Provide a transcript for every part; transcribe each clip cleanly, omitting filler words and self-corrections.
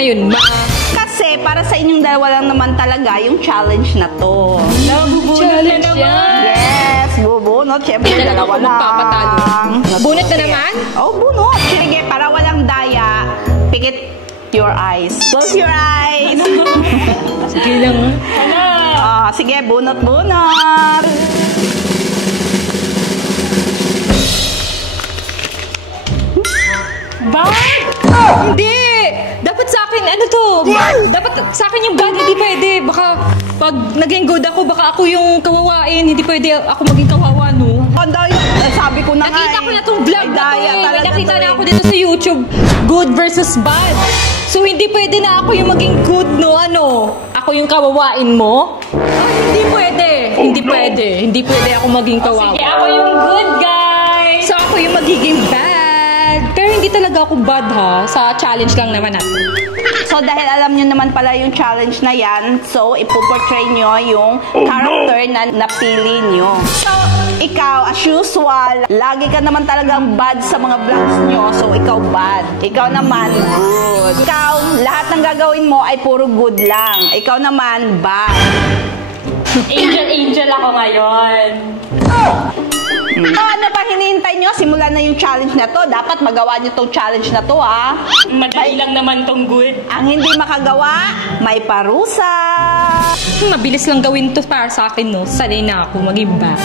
ngayon, ma? Kasi para sa inyong dalawa lang naman talaga yung challenge na to. Nabubunot na naman. Yes, bubunot. Siyempre, dalawa lang. Bunot na naman? Oh, bunot. Sige, para walang daya, pikit your eyes. Close your eyes. Sige lang. Sige, bunot-bunot. Bad? Hindi! Dapat sa akin, ano to? Dapat sa akin yung bad, hindi pwede. Baka pag naging good ako, baka ako yung kawawain. Hindi pwede ako maging kawawa, no? Sabi ko na nga. Nakita ko na tong vlog na to eh. May nakita na ako dito sa YouTube. Good versus bad. So, hindi pwede na ako yung maging good, no? Ano? Ako yung kawawain mo? Hindi pwede. Hindi pwede. Hindi pwede ako maging kawawa. Sige, ako yung good, guys. So, ako yung magiging bad. Pero hindi talaga ako bad, ha? Sa challenge lang naman natin. So, dahil alam nyo naman pala yung challenge na yan, so, ipoportray nyo yung character na napili nyo. So, ikaw, as usual, lagi ka naman talagang bad sa mga vlogs nyo. So, ikaw bad. Ikaw naman, good. Ikaw, lahat ng gagawin mo ay puro good lang. Ikaw naman, bad. Angel ako ngayon. Ano ba hinihintay nyo? Simulan na yung challenge na to. Dapat magawa nyo tong challenge na to, ha? Madali lang naman tong good. Ang hindi makagawa, may parusa. Mabilis lang gawin to para sa akin, no? Sanay na ako maging bad.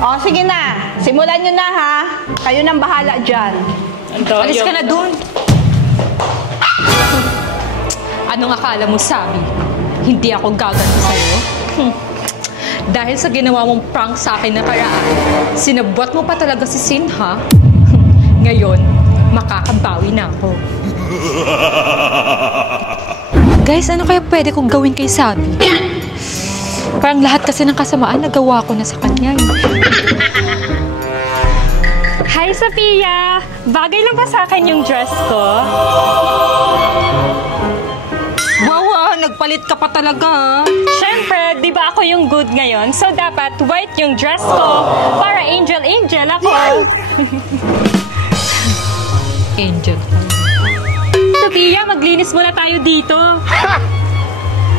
O, sige na. Simulan nyo na, ha? Kayo nang bahala dyan. Alis ka na dun. Anong akala mo, Sabi? Hindi ako gaganto sa'yo? Dahil sa ginawa mong prank sa akin nakaraan, sinabwat mo pa talaga si Sin, ha? Ngayon, makakabawi na ako. Guys, ano kaya pwede kong gawin kay Sabi? Parang lahat kasi ng kasamaan nagawa ko na sa kanya. Hi, Sophia! Bagay lang ba sa akin yung dress ko? Wow, nagpalit ka pa talaga. Siyempre, di ba ako yung good ngayon? So, dapat white yung dress ko para angel ako. Angel. Sophia, maglinis muna tayo dito.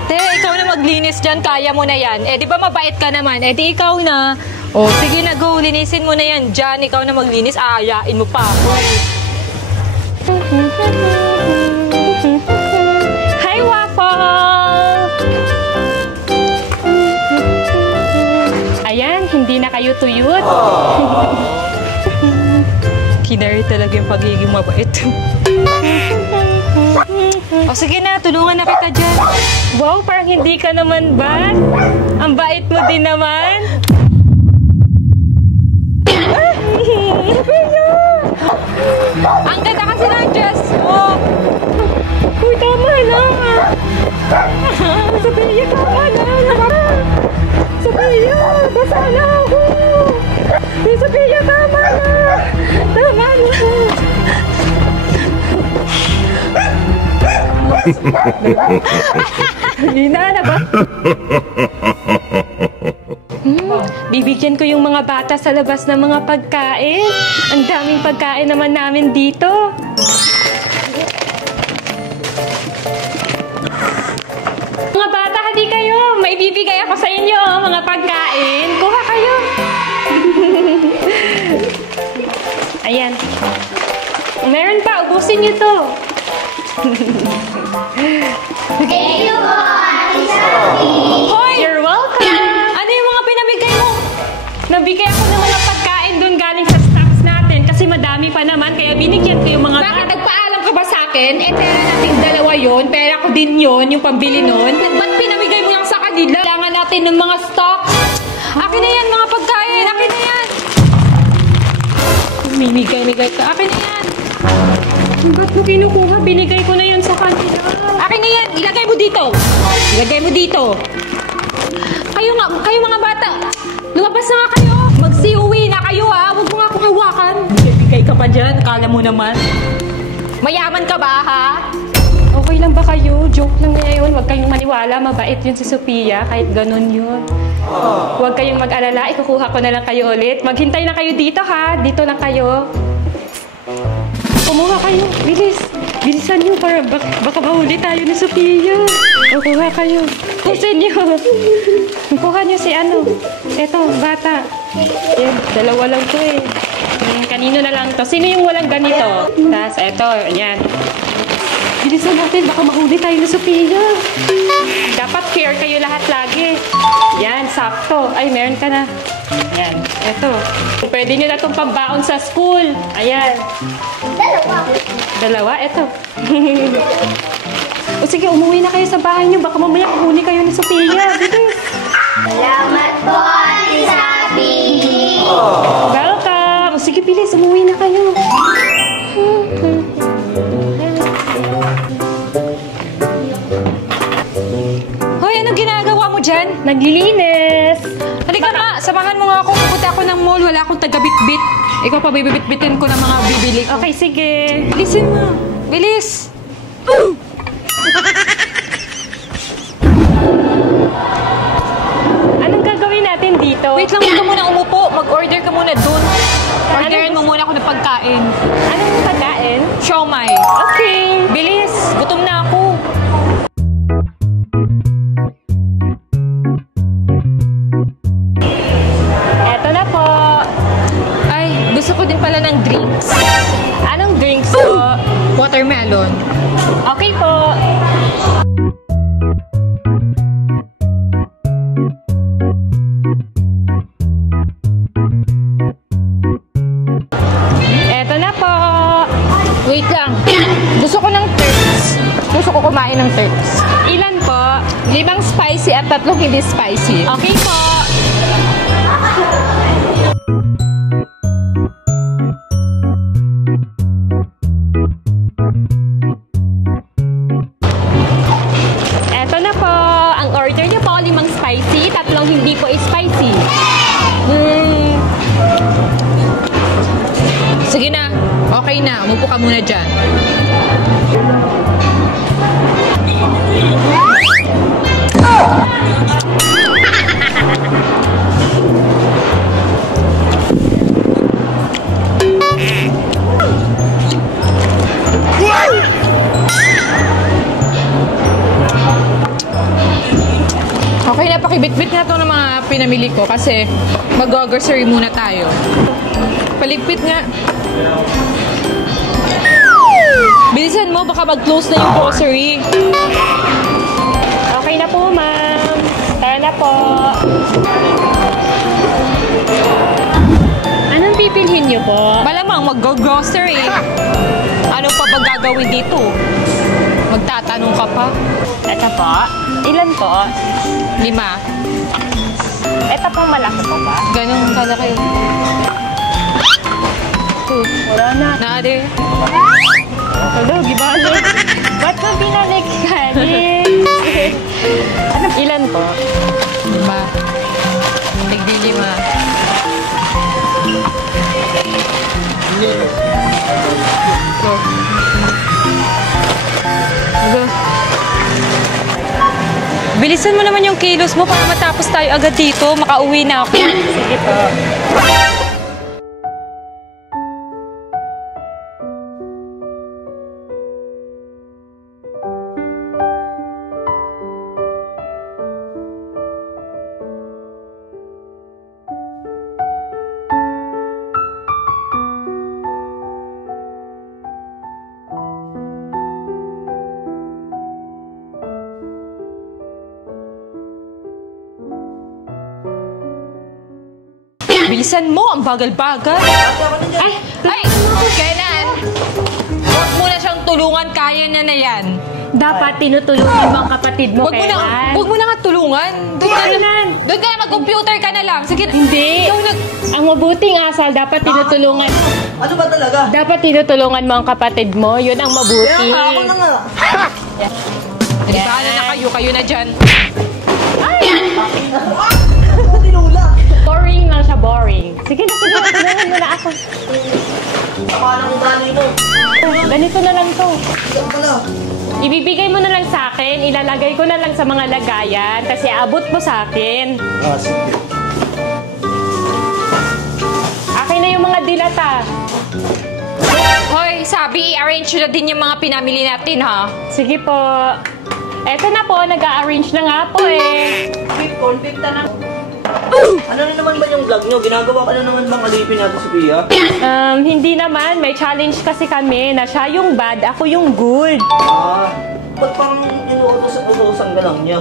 Te, ikaw na maglinis dyan. Kaya mo na yan. Eh, di ba mabait ka naman? Eh, di ikaw na. O, sige na, go. Linisin mo na yan. Dyan, ikaw na maglinis. Aayain mo pa ako. Hi, Waffle! Ayan, hindi na kayo tuyot. Kinari talaga yung pagiging mabait. O sige na, tulungan na kita dyan. Wow, parang hindi ka naman bad. Ang bait mo din naman. Ang ganda kasi ng dress mo. Uy, tama na. Sophia, tama na. Sophia, basa na ako. Sophia, tama na. Tama na. Hina na ba? Bibigyan ko yung mga bata sa labas ng mga pagkain. Ang daming pagkain naman namin dito. Mga bata, hadi kayo. May bibigay ako sa inyo, mga pagkain. Kuha kayo. Ayan. Meron pa, ubusin niyo to. Thank you po, Ate Sophie. Hoy! You're welcome! Ano yung mga pinamigay mo? Nabigay ako ng mga pagkain doon galing sa stocks natin kasi madami pa naman kaya binigyan ko yung mga... Bakit nagpaalam ka ba sa akin? Eh, pera nating dalawa yun. Pera ko din yun, yung pambili nun. Ba't pinamigay mo lang sa kanila? Kailangan natin ng mga stocks. Akin na yan, mga pagkain. Akin na yan. Mimigay ka. Akin na yan. Ba't mo kinukuha? Binigay ko na yun sa kanila. Akin na yan. Ilagay mo dito. Ilagay mo dito. Kayo mga bata. Lumabas na nga kayo. Magsiuwi na kayo, ha. Huwag mo nga akong hawakan. Bigay ka pa dyan. Akala mo naman. Mayaman ka ba, ha? Okay lang ba kayo? Joke lang na yun. Huwag kayong maniwala. Mabait yun si Sophia. Kahit ganun yun. Huwag kayong mag-alala. Ikukuha ko na lang kayo ulit. Maghintay na kayo dito, ha. Dito lang kayo. Kumuha kayo. Bilis. Bilisan nyo para baka mahuli tayo ni Sophia. O, kuha kayo. Kusin nyo. Kuha nyo si ano. Eto, bata. Yan, dalawa lang to eh. Kanino na lang to? Sino yung walang ganito? Tapos, eto, yan. Bilisan natin, baka mahuli tayo ni Sophia. Dapat fair kayo lahat lagi. Yan, sakto. Ay, meron ka na. Yan, eto. Pwede nyo na itong pambaon sa school. Ayan. Dalawa, eto. O sige, umuwi na kayo sa bahay nyo. Baka mamaya mahuli kayo ni Sophia. Bilis. Salamat po, Ate Sabi. Welcome. O sige, bilis. Umuwi na kayo. Hoy, anong ginagawa mo dyan? Naglilinis. Halika nga, samahan mo nga ako. Pupunta ako ng mall. Wala akong taga-bit-bit. Ikaw pa, bibit-bitin ko ng mga bibili ko. Okay, sige. Bilisin mo. Bilis. Anong gagawin natin dito? Wait lang, huwag ka muna umupo. Mag-order ka muna dun. Orderin mo muna ako ng pagkain. Anong pagkain? Siomai. Okay. Bilis. Gutom na ako. Eto na po. Ay, gusto ko din pala ng drinks. Anong drinks po? Watermelon. Okay po. Eto na po. Wait lang. Gusto ko ng turks. Gusto ko kumain ng turks. Ilan po? 5 spicy at 3 hindi spicy. Okay po. Eto na po. Ang order niyo po, 5 spicy, 3 hindi po spicy. Sige na. Okay na. Umupo ka muna dyan. Okay na, pakibit-bit na ito ng mga pinamili ko kasi mag-grocery muna tayo. Paligpit nga. Bilisan mo, baka mag-close na yung grocery. Okay na po, ma'am. Tara na po. Anong pipilhin niyo po? Malamang mag-grocery. Ano pa ba gagawin dito? Magtatanong ka pa? Ito po. Ilan po? 5. Ito po malaki po ba? Ganun kalaki. Wala na. Naade. Hello, gibalo. Ba't mo binalik ka? Ilan po? 5. Tigdi 5. Bilisan mo naman yung kilos mo para matapos tayo agad dito. Makauwi na ako. Sige po. Bilisan mo, ang bagal-bagal. Ay! Kailan? Huwag mo na siyang tulungan, kaya niya na yan. Dapat tinutulungan mo ang kapatid mo, Kailan. Huwag mo na nga tulungan. Doon ka na, mag-computer ka na lang. Sige, hindi. Ang mabuting asal, dapat tinutulungan. Ano ba talaga? Dapat tinutulungan mo ang kapatid mo. Yun ang mabuti. Kaya ako na nga. Bahala na kayo. Kayo na dyan. Ay! Tinula. Boring lang siya, boring. Sige na, tulungan mo na ako. Paano mo dali mo? Ganito na lang to. Saan pala? Ibibigay mo na lang sa akin, ilalagay ko na lang sa mga lagayan kasi abot mo sa akin. Ah, sige. Akin na yung mga dilata. Hoy, sabi, i-arrange nyo na din yung mga pinamili natin, ha? Sige po. Eto na po, nag-a-arrange na nga po eh. Convict na. Ano na naman ba yung vlog nyo? Ginagawa ka na naman bang alipin natin si Pia? Hindi naman. May challenge kasi kami na siya yung bad, ako yung good. Ba't parang inuutosan ka lang niya?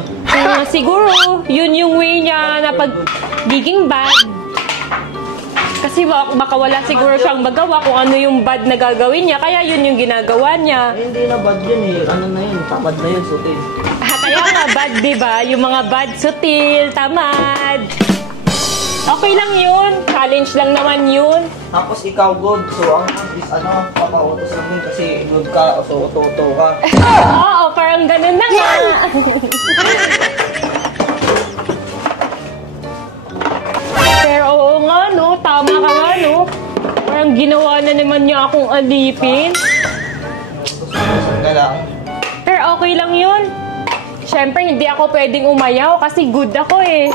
Siguro, yun yung way niya na pagiging bad. Kasi baka wala siguro siyang magawa kung ano yung bad na gagawin niya, kaya yun yung ginagawa niya. Eh, hindi na bad yun eh. Ano na yun? Tamad na yun, sutil. Kaya nga bad, diba? Yung mga bad, sutil, tamad. Okay lang yun. Challenge lang naman yun. Tapos ikaw good, so ang is papautos lang din kasi good ka, so oto ka. Oo, parang ganun na nga. Pero oo nga, no? Tama ka nga, no? Parang ginawa na naman niya akong alipin. Susunod ka lang. Pero okay lang yun. Siyempre, hindi ako pwedeng umayaw kasi good ako eh.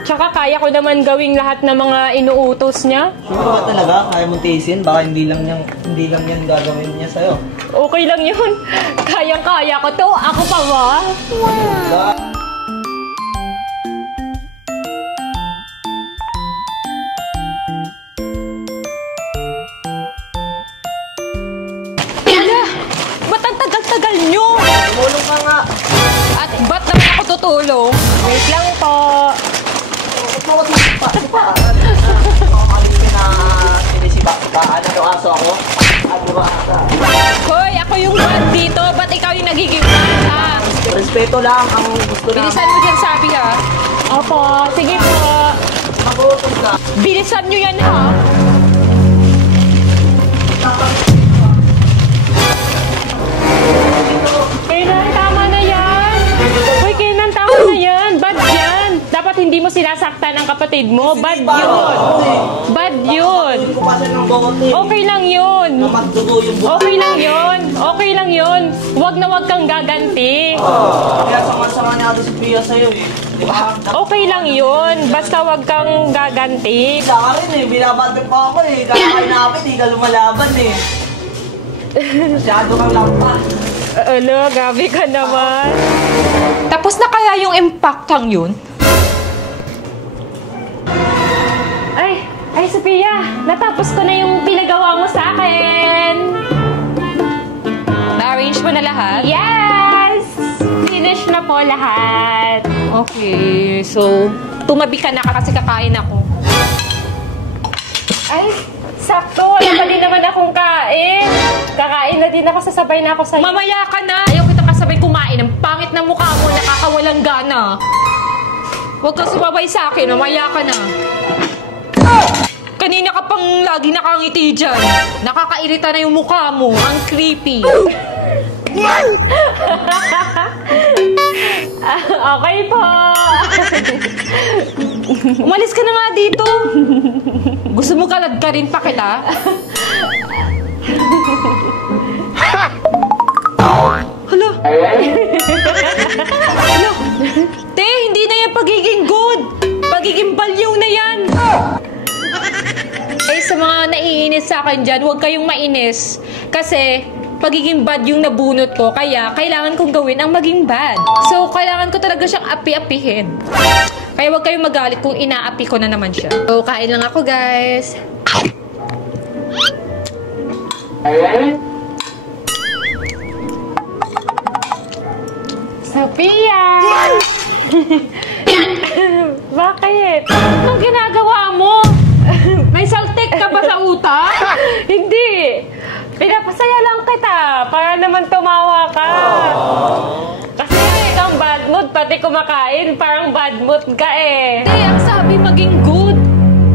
Tsaka kaya ko naman gawing lahat ng mga inuutos niya. Sure ba talaga? Kaya mong tiisin? Baka hindi lang yan gagawin niya sa'yo. Okay lang yun. Kayang-kaya ko to. Ako pa ba? Ba't ang tagal-tagal nyo? Tumulong ka nga. At ba't naman ako tutulong? Wait lang po. Ba't mo kasi alipin na sinisipa ka? Ano aso ako? Ano ba asa? Hoy, ako yung bad dito. Ba't ikaw yung nagiging bad, ha? Respeto lang ang gusto na. Bilisan mo dyan sabi, ha? Opo, sige po. Magutom ka. Bilisan nyo yan, ha? Kailan, tama na yan. Uy, kailan, tama na yan. Bad yan. Dapat hindi mo sinasaktan ang kapatid mo. Bad yun. Bad yun. Hindi ko pa siya ng bote. Okay lang yun. Magdugo yung buhay. Okay lang yun. Okay lang yun. Huwag na huwag kang gaganti. Kaya sama-sama niya si Pia sa'yo eh. Di ba? Okay lang yun. Basta huwag kang gaganti. Sa akin eh, binabati pa ako eh. Kaya namin, di ka lumalaban eh. Masyado kang lampa. Alo, gabi ka naman. Tapos na kaya yung impactang yun? Ay, Sophia, natapos ko na yung pinagawa mo sa akin. Na-arrange mo na lahat? Yes! Finish na po lahat. Okay, so tumabi ka na kasi kakain ako. Ay, sakto. Wala pa din naman akong kain. Kakain na din ako, sasabay na ako sa'yo. Mamaya ka na! Ayaw kita kasabay kumain. Ang pangit ng mukha mo, nakakawalang gana. Huwag kang sumabay sa akin, mamaya ka na. Kanina ka pang lagi nakangiti dyan. Nakakairita na yung mukha mo. Ang creepy. Okay po. Umalis ka na nga dito. Gusto mo kalad ka rin pa kita? Hala. Hala. Te, hindi na yan pagiging good. Pagiging baliw na yan. Eh, sa mga naiinis sa akin dyan, huwag kayong mainis. Kasi, pagiging bad yung nabunot ko, kaya kailangan kong gawin ang maging bad. So, kailangan ko talaga siyang api-apihin. Kaya huwag kayong magalit kung inaapi ko na naman siya. So, kain lang ako, guys. Sophia! Bakit? Anong ginagawa mo? May saltik ka ba sa utak? Hindi. Pinapasaya lang kita para naman tumawa ka. Kasi ikaw bad mood, pati kumakain, parang bad mood ka eh. Hindi, ang sabi maging good.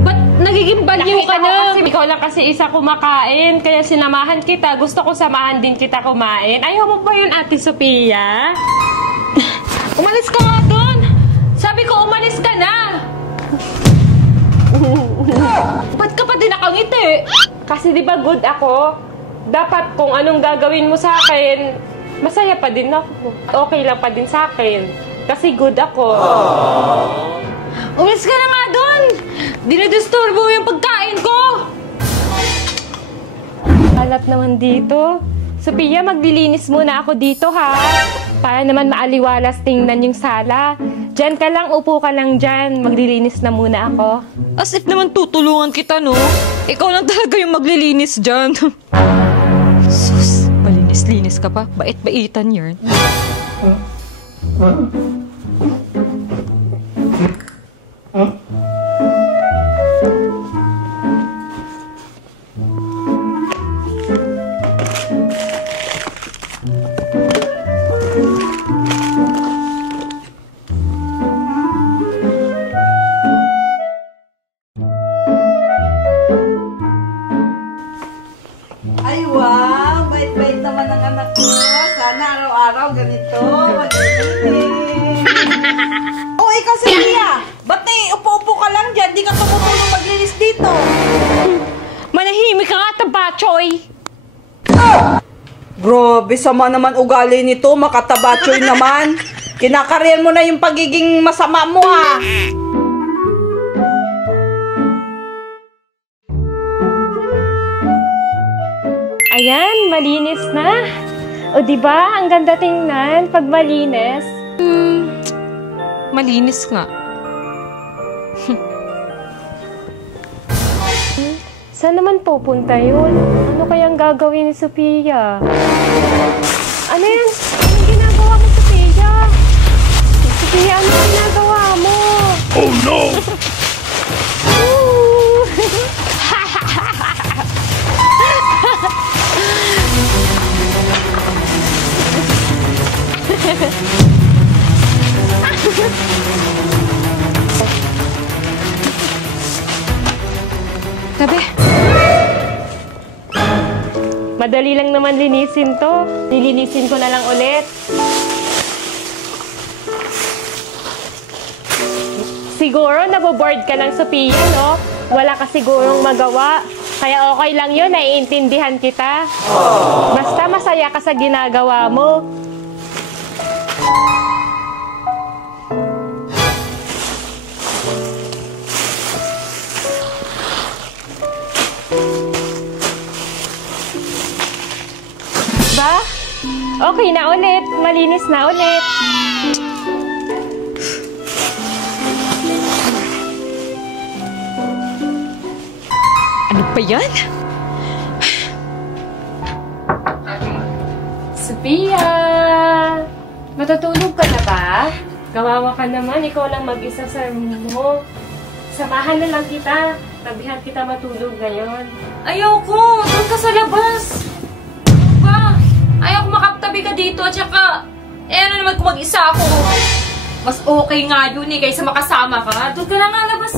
Ba't nagiging baliw ka na? Kasi ikaw lang kasi isa kumakain, kaya sinamahan kita. Gusto ko samahan din kita kumain. Ayaw mo ba yun, Ate Sophia? Umalis ka nga doon! Sabi ko, umalis ka na! Ba't ka pa din nakangiti? Kasi di ba good ako? Dapat kung anong gagawin mo sa akin, masaya pa din ako. Okay lang pa din sa akin. Kasi good ako. Umalis ka na nga doon! Dinidisturbo yung pagkain ko! kalat naman dito. Sophia, maglilinis muna ako dito ha. Para naman maaliwalas tingnan yung sala. Diyan ka lang, upo ka lang dyan. Maglilinis na muna ako. As if naman tutulungan kita, no? Ikaw lang talaga yung maglilinis dyan. Sus, malinis-linis ka pa. Bait-baitan yun. Ay, wow! Bait-bait naman ang anak ko. Sana araw-araw ganito. Maglilinis. Oh, ikaw, Sophia! Ba't upo-upo ka lang dyan? Di ka tumutulong maglinis dito. Manahimik ka nga, tabachoy! Grabe, sama naman ugali nito. Makatabachoy naman. Kinakariyan mo na yung pagiging masama mo, ha? Ayan, malinis na. O diba, ang ganda tingnan pag malinis. Malinis nga. Saan naman pupunta yun? Ano kayang gagawin ni Sophia? Ano yan? Anong ginagawa mo, Sophia? Sophia, anong ginagawa mo? Oh no! Tabi. Madali lang naman linisin to. Lilinisin ko na lang ulit. Siguro naboboard ka lang, Sophia, no? Wala ka sigurong magawa. Kaya okay lang yun, naiintindihan kita. Basta masaya ka sa ginagawa mo. Ba? Okay na ulit. Malinis na ulit. Ano pa yan? Sophia! Matutulog ka na ba? Kawawa ka naman. Ikaw lang mag-isa sa room mo. Samahan na lang kita. Tabihan kita matulog ngayon. Ayoko! Doon ka sa labas! Ba? Ayoko makaptabi ka dito at saka... ano naman kung mag-isa ako? Mas okay nga yun kaysa makasama ka. Doon ka na nga labas.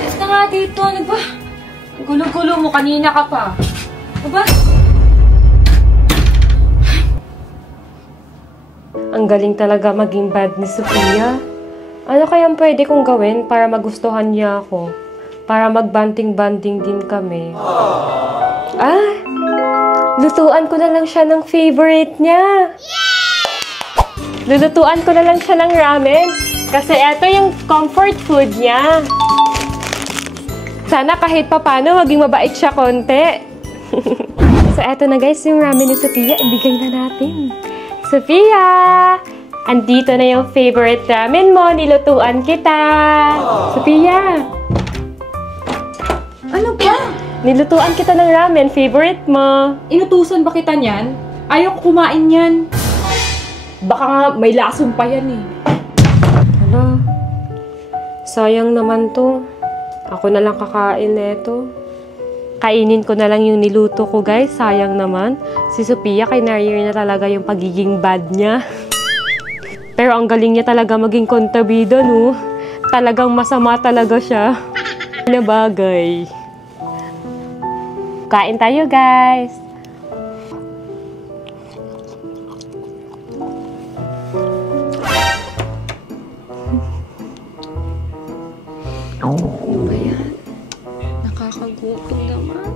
Ito na nga dito. Ano ba? Gulo-gulo mo. Kanina ka pa. Ano ba? Ang galing talaga maging bad ni Sophia. Ano kayang pwede kong gawin para magustuhan niya ako? Para mag-banding-banding din kami. Lutuan ko na lang siya ng favorite niya. Lulutuan ko na lang siya ng ramen. Kasi ito yung comfort food niya. Sana kahit papano maging mabait siya konti. So eto na guys, yung ramen ni Sophia. Ibigay na natin. Sophia! Andito na yung favorite ramen mo. Nilutuan kita. Sophia! Ano ba? Nilutuan kita ng ramen. Favorite mo. Inutusan ba kita niyan? Ayoko kumain yan. Baka nga may lason pa yan eh. Hala. Sayang naman to. Ako na lang kakain neto. Kainin ko na lang yung niluto ko, guys. Sayang naman. Si Sophia, kay na talaga yung pagiging bad niya. Pero ang galing niya talaga maging kontrabida, no? Talagang masama talaga siya. Na bagay. Kain tayo, guys. Nakakagutom naman.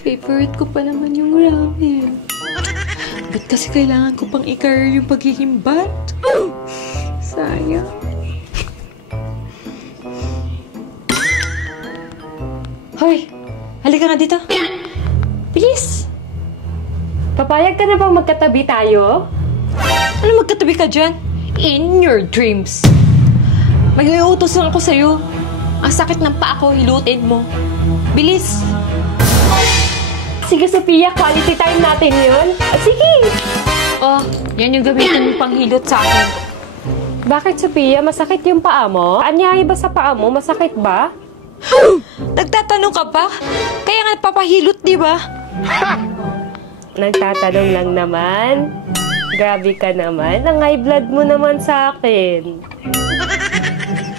Favorite ko pa naman yung ramen. Ba't kasi kailangan ko pang i-career yung pagiging bad? Sayang. Hoy! Halika nga dito. Bilis! Papayag ka na bang magkatabi tayo? Ano magkatabi ka dyan? In your dreams. Mag-iutos lang ako sa'yo. Ang sakit ng paa ko, hilutin mo. Bilis! Sige, Sophia, quality time natin yun. Sige! Oh, yan yung gamitin mo pang hilot sa akin. Bakit, Sophia? Masakit yung paa mo? Anyaya ba sa paa mo? Masakit ba? Nagtatanong ka pa? Kaya nga papahilot, di ba? Nagtatanong lang naman. Grabe ka naman. Ang high blood mo naman sa akin.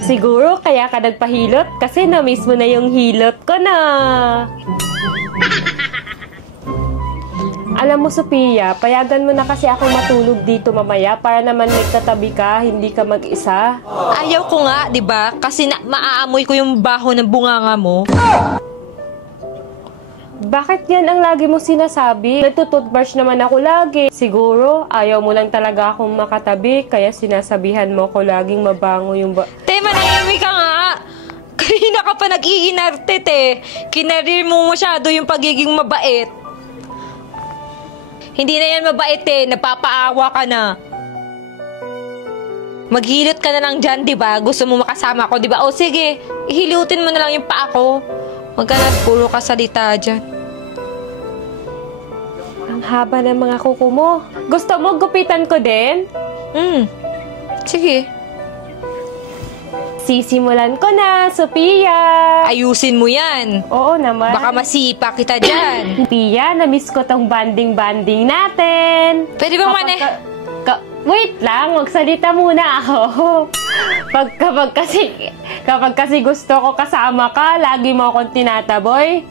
Siguro kaya ka nagpahilot kasi na-miss mo na yung hilot ko na. Alam mo, Sophia, payagan mo na kasi ako matulog dito mamaya para naman may katabi ka, hindi ka mag-isa. Ayaw ko nga, di ba? Kasi maaamoy ko yung baho ng bunganga mo. Bakit yan ang lagi mo sinasabi? Nagtututbrush naman ako lagi. Siguro, ayaw mo lang talaga akong makatabi, kaya sinasabihan mo ko laging mabango yung Te, manahimik ka nga! Kanina ka pa nag-iinarte, te. Kinarir mo masyado yung pagiging mabait. Hindi na yan mabait, te. Napapaawa ka na. Maghilot ka na lang dyan, di ba? Gusto mo makasama ko, di ba? O sige, ihilutin mo na lang yung paa ko. Huwag ka na puro kasalita dyan. Ang haba ng mga kuko mo. Gusto mo gupitan ko din? Sige. Sisimulan ko na, Sophia. Ayusin mo yan. Oo naman. Baka masipa kita dyan. Sophia, na-miss ko tong banding-banding natin. Pwede bang Wait lang, magsalita muna ako. Kapag kasi gusto ko kasama ka, lagi mo akong tinataboy.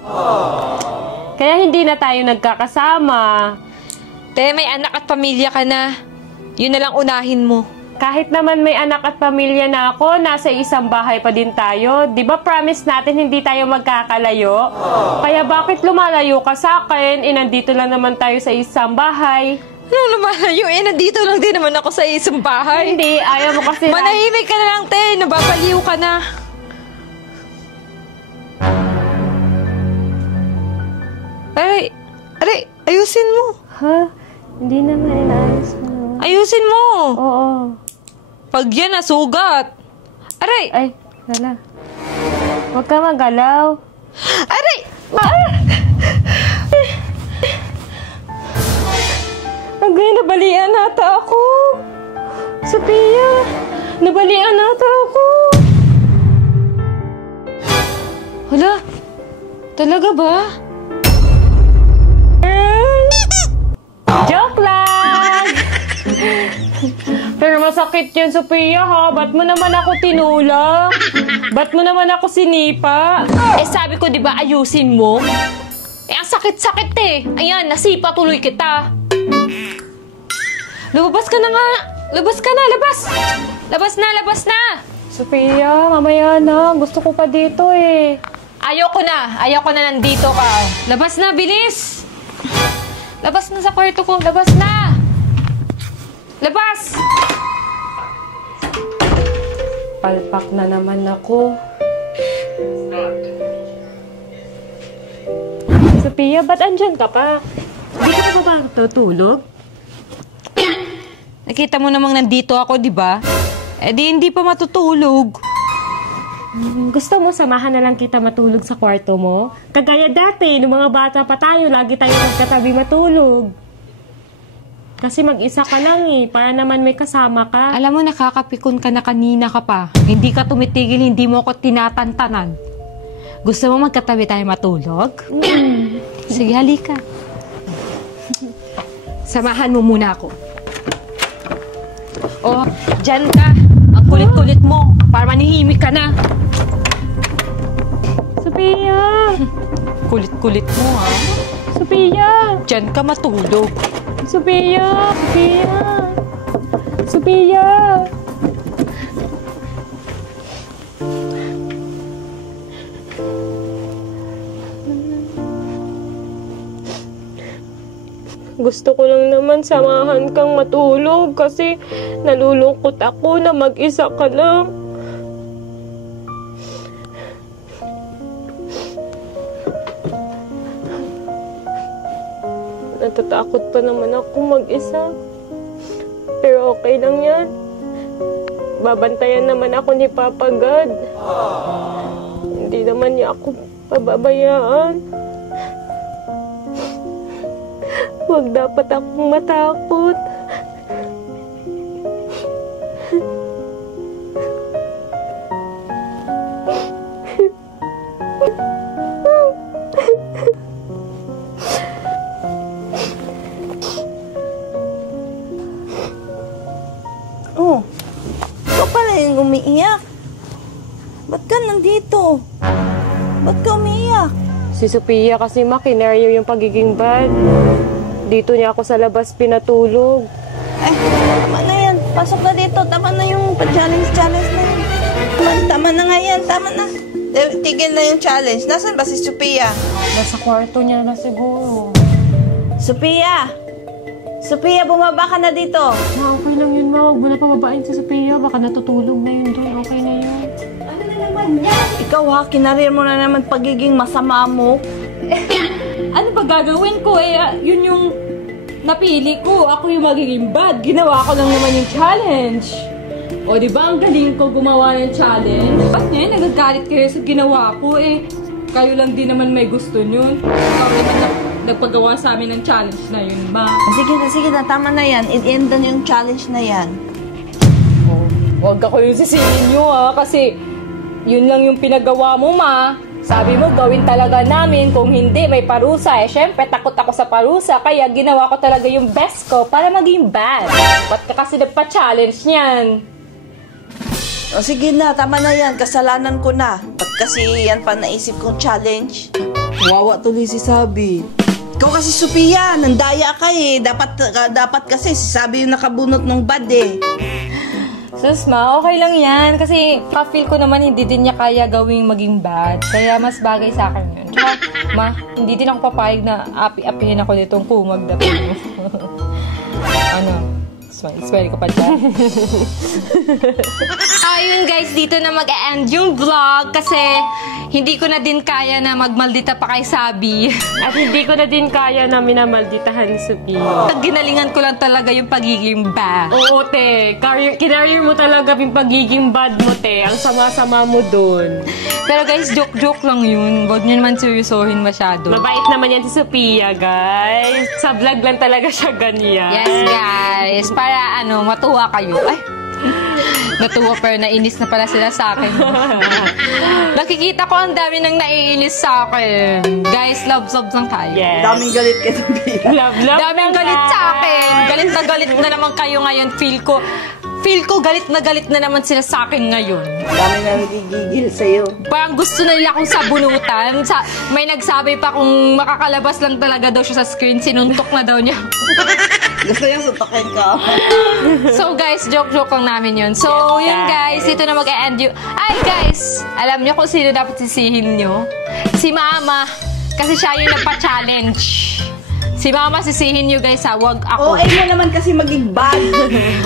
Kaya hindi na tayo nagkakasama. Te, may anak at pamilya ka na. Yun na lang unahin mo. Kahit naman may anak at pamilya na ako, nasa isang bahay pa din tayo. Di ba promise natin hindi tayo magkakalayo? Kaya bakit lumalayo ka sa akin? Nandito lang naman tayo sa isang bahay. Anong lumalayo? Nandito lang din naman ako sa isang bahay. Hindi, ayaw mo kasi... Manahimik ka na lang, te. Nababaliw ka na. Aray, ayusin mo. Ha? Hindi naman inaayos mo. Ayusin mo. Oo. Pag yan, nasugat. Aray. Ay, wala. Huwag ka magalaw. Aray. Agay, nabalian nata ako. Sophia, nabalian nata ako. Hala, talaga ba? Joke lang! Pero masakit yan, Sophia, ha? Ba't mo naman ako tinulak? Ba't mo naman ako sinipa? Sabi ko, di ba, ayusin mo? Ang sakit-sakit eh. Ayan, nasipa tuloy kita. Lumabas ka na nga. Labas ka na, labas. Labas na. Sophia, mamaya na. Gusto ko pa dito eh. Ayoko na nandito ka. Labas na, bilis. Labas na sa kwarto ko. Labas na. Labas. Palpak na naman ako. Sophia, ba't andyan ka pa? Di ka pa ba tutulog? Nakita mo namang nandito ako, di ba? Di hindi pa matutulog. Gusto mo samahan na lang kita matulog sa kwarto mo? Kagaya dati, nung mga bata pa tayo, lagi tayo magkatabi matulog. Kasi mag-isa ka lang eh, para naman may kasama ka. Alam mo, nakakapikon ka na kanina ka pa. Hindi ka tumitigil, hindi mo ako tinatantanan. Gusto mo magkatabi tayo matulog? Sige, halika. Samahan mo muna ako. Oh, dyan ka. Ang kulit-kulit mo. Para manihimik ka na. Sophia! Kulit-kulit mo, ha? Sophia! Dyan ka matulog. Sophia! Sophia! Gusto ko lang naman samahan kang matulog kasi nalulungkot ako na mag-isa ka lang. Natatakot pa naman ako mag-isa. Pero okay lang yan. Babantayan naman ako ni Papa God. Hindi naman niya ako pababayaan. Huwag dapat akong matakot. Oh, ikaw pala yung umiiyak. Ba't ka nandito? Ba't ka umiiyak? Si Sophia kasi makinaryo yung pagiging bad. Dito niya ako sa labas pinatulog. Eh, tama na yan. Pasok na dito. Tama na yung challenge na yun. Tama na nga yan. Tama na. Tigil na yung challenge. Nasaan ba si Sophia? Nasa kwarto niya na siguro. Sophia! Sophia, bumaba ka na dito. Ma, okay lang yun, ma. Huwag mo na pababain si Sophia. Baka natutulog na yun doon. Okay na yun. Ano na naman yan? Ikaw ha, kinarir mo na naman pagiging masama mo. Ano ba gagawin ko? Yun yung napili ko. Ako yung magiging bad. Ginawa ko lang naman yung challenge. O, di ba ang galing ko gumawa ng challenge? Ba't ngayon nagagalit kayo sa ginawa ko? Kayo lang din naman may gusto nyo. Ikaw naman nagpagawa sa amin ng challenge na yun, ma. Sige na. Tama na yan. I-end na yung challenge na yan. Huwag ako yung sisihin nyo, kasi yun lang yung pinagawa mo, ma. Sabi mo, gawin talaga namin. Kung hindi, may parusa. Syempre, takot ako sa parusa. Kaya ginawa ko talaga yung best ko para maging bad. Ba't ka kasi nagpa-challenge niyan? O sige na, tama na yan. Kasalanan ko na. Ba't kasi yan pa naisip kong challenge? Wawa tuloy si Sabi. Ikaw kasi, Sophia, nandaya ka eh. Dapat kasi si Sabi yung nakabunot ng bad eh. Sus, ma, okay lang yan. Kasi ka-feel ko naman hindi din niya kaya gawing maging bad. Kaya mas bagay sa akin yun. Tsaka, ma, hindi din ako papayag na api-apihin ako nitong kumag na mo. Ano? Smile ka pa dyan. Ayun guys, dito na mag-end yung vlog kasi hindi ko na din kaya na magmaldita pa kay Sabi. At hindi ko na din kaya na minamalditahan ni Sophia. Ginalingan ko lang talaga yung pagiging bad. Oo, te. Kinarrier mo talaga yung pagiging bad mo, te. Ang sama-sama mo dun. Pero guys, joke-joke lang yun. Huwag niyo naman seryosohin masyado. Mabait naman yan si Sophia, guys. Sa vlog lang talaga siya ganyan. Yes, guys. Para matuwa kayo. Ay, natuwa pero nainis na pala sila sa akin. Nakikita ko ang dami nang naiinis sa akin. Guys, love lang tayo. Yes. Daming galit kay Sophia. Love Daming galit sa akin. Galit na naman kayo ngayon. Feel ko galit na naman sila sa akin ngayon. Dami na nagigigil sa'yo. Parang gusto na nila akong sabunutan. May nagsabi pa kung makakalabas lang talaga daw siya sa screen, sinuntok na daw niya. Gusto yung sutokin ka. So guys, joke lang namin yun. So yun guys, dito na mag-e-end you. Ay guys, alam niyo kung sino dapat sisihin niyo? Si Mama. Kasi siya yung nagpa-challenge. Si Mama sisihin niyo guys ha, wag ako. Oo, mo naman kasi maging bad.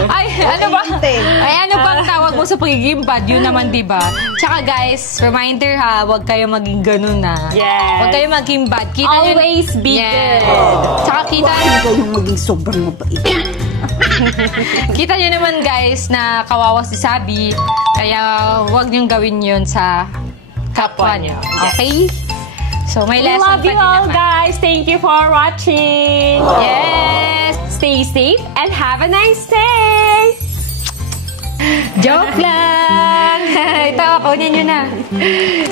Ay, ano ba? Ay, ano bang tawag mo sa pagiging bad? Yun naman, diba? Tsaka guys, reminder ha, wag kayo maging ganun na. Yes. Wag kayo maging bad. Kita Always be good. good. Tsaka kita Ikaw yung maging sobrang mabait. kita nyo naman guys na kawawa si Sabi. Kaya wag niyong gawin yun sa kapwa niyo. Okay? So, may We lesson love pa you din all, naman. guys. Thank you for watching. Yes! Stay safe and have a nice day. Joke lang! Ito, kunin nyo na.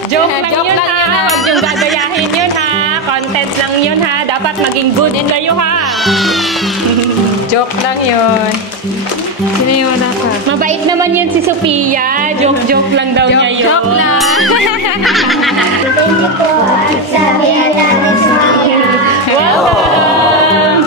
Joke lang Joke yun, lang yun, ha. ha. Huwag yung gagayahin yun, ha. Content lang yun, ha. Dapat maging good kayo, ha. Joke lang yun. Sino yung wala ka? Mabait naman yun si Sophia. Joke lang daw niya yun. Joke lang. Thank you po. Sabi at Alex Maya. Welcome!